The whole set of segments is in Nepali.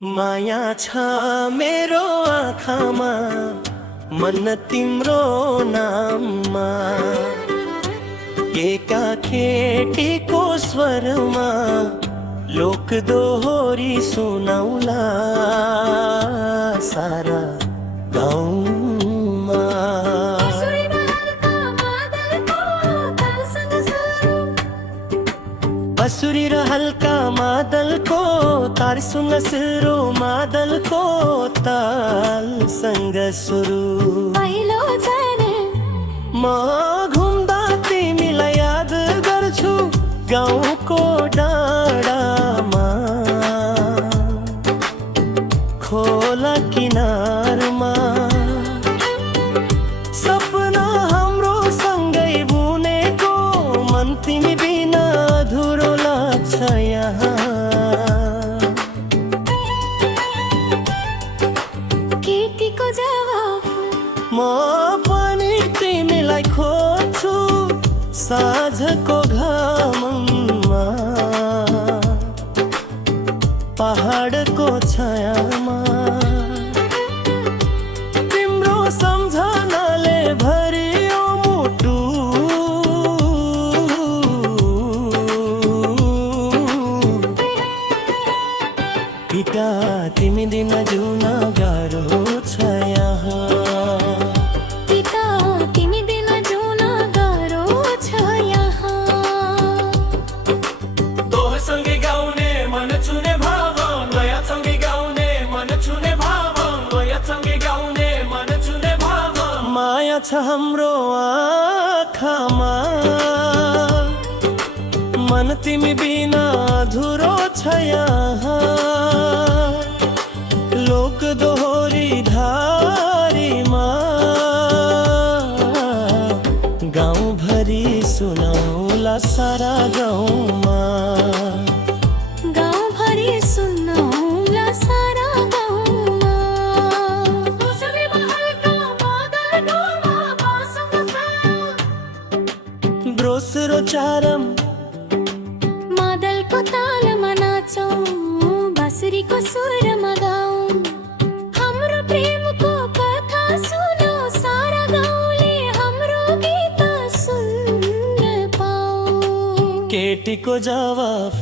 माया छ मेरो आँखामा मन तिम्रो नाममा एका केटीको स्वरमा लोक दोहोरी सुनाउला सारा गाउँमा। बाँसुरी र हल्का मादलको तारसँग सुरु मादलको तालसँग सुरु पहिलो जाने म घुम्दा तिमीलाई याद गर्छु गाउँको डाँडामा खोला किनारमा सपना हाम्रो सँगै बुनेको मन तिमी बिना अधुरो लाग्छ यहाँ। केटीको जवाफ म पनि तिमीलाई खोज्छु साँझको घाममा पहाडको छायामा तिम्रो सम्झनाले भरियो मुटु पिता तिमी दिन जुन गाह्रो छ यहाँ। पिता तिमी दिन जुन गाह्रो छ यहाँ। तोहसँगै गाउने मन छुने भाव नयाँसँगै गाउने मन छुने भाव नयाँसँगै गाउने मन छुने भाव। माया छ हाम्रो आँखामा मन तिमी बिना अधुरो छ यहाँ। लोक दोहोरी धारीमा गाउँभरि सुनाउला सारा गाउँमा। गाउँभरि सुन्नौला सारा गाउँमा। ब्रोसरो चारम मादलको तालमा नाचौँ बाँसुरीको सुरमा गाउँ हाम्रो प्रेमको कथा सुनौ सारा गाउँले हाम्रो गीत सुन्न पाऊ। केटीको जवाफ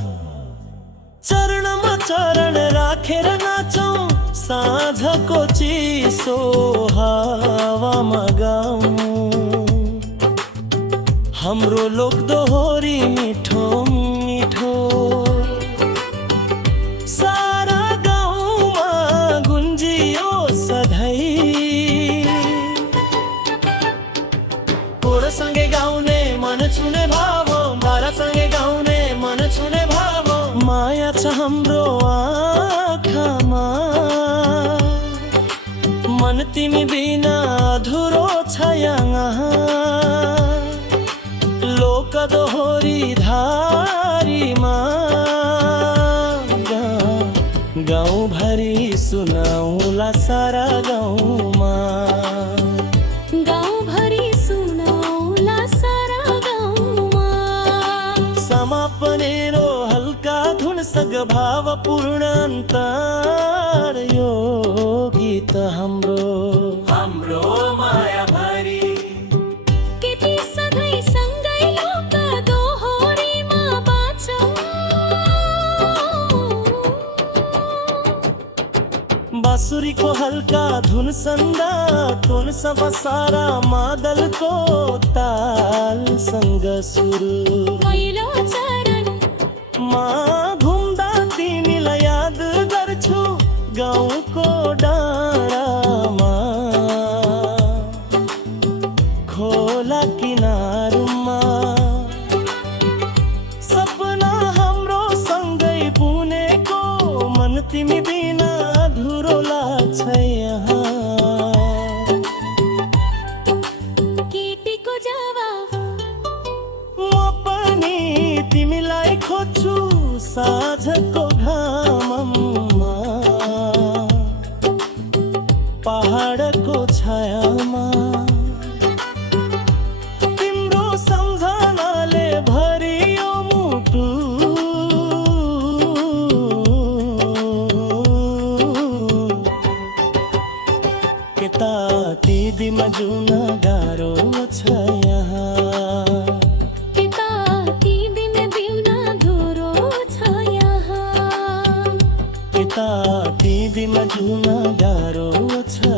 चरणमा चरण राखेर नाचौँ साँझको चिसो हावामा गाउँ हाम्रो लोक दोहोरी मिठो मिठो सारा गाउँमा गुन्जियो सधैँ। कोरसँगै गाउने मन छुने भाव बारासँगै गाउने मन छुने भाव। माया छ हाम्रो आँखामा मन तिमी बिना अधुरो छ यहाँ। लोक दोहोरी धारीमा गाउँभरि सुनाउला सारा गाउँमा। गाउँभरि सुनौला सारा गाउँमा। समापनेरो हल्का धुनसँग भावपूर्ण अन्तर यो गीत हाम्रो हाम्रो माया भरी। केटी सधैँ सँगै लोक दोहोरीमा बाँचौँ। बाँसुरीको हल्का धुनसँग धुनसँग सारा मादलको तालसँग सुरु पहिलो चरण म घुम्दा तिमीलाई याद गर्छु गाउँको डाँडामा खोला किनारमा सपना हाम्रो सँगै बुनेको मन तिमी बिना अधुरो लाग्छ यहाँ। केटीको जवाफ म पनि तिमीलाई खोज्छु साँझको घाममा पहाडको छायामा तिम्रो सम्झनाले भरियो मुटु टिभीमा जुन गाह्रो छ यहाँ पिता टिभीमा बिउन धुरो छ यहाँ यता टिभीमा जुन गाह्रो छ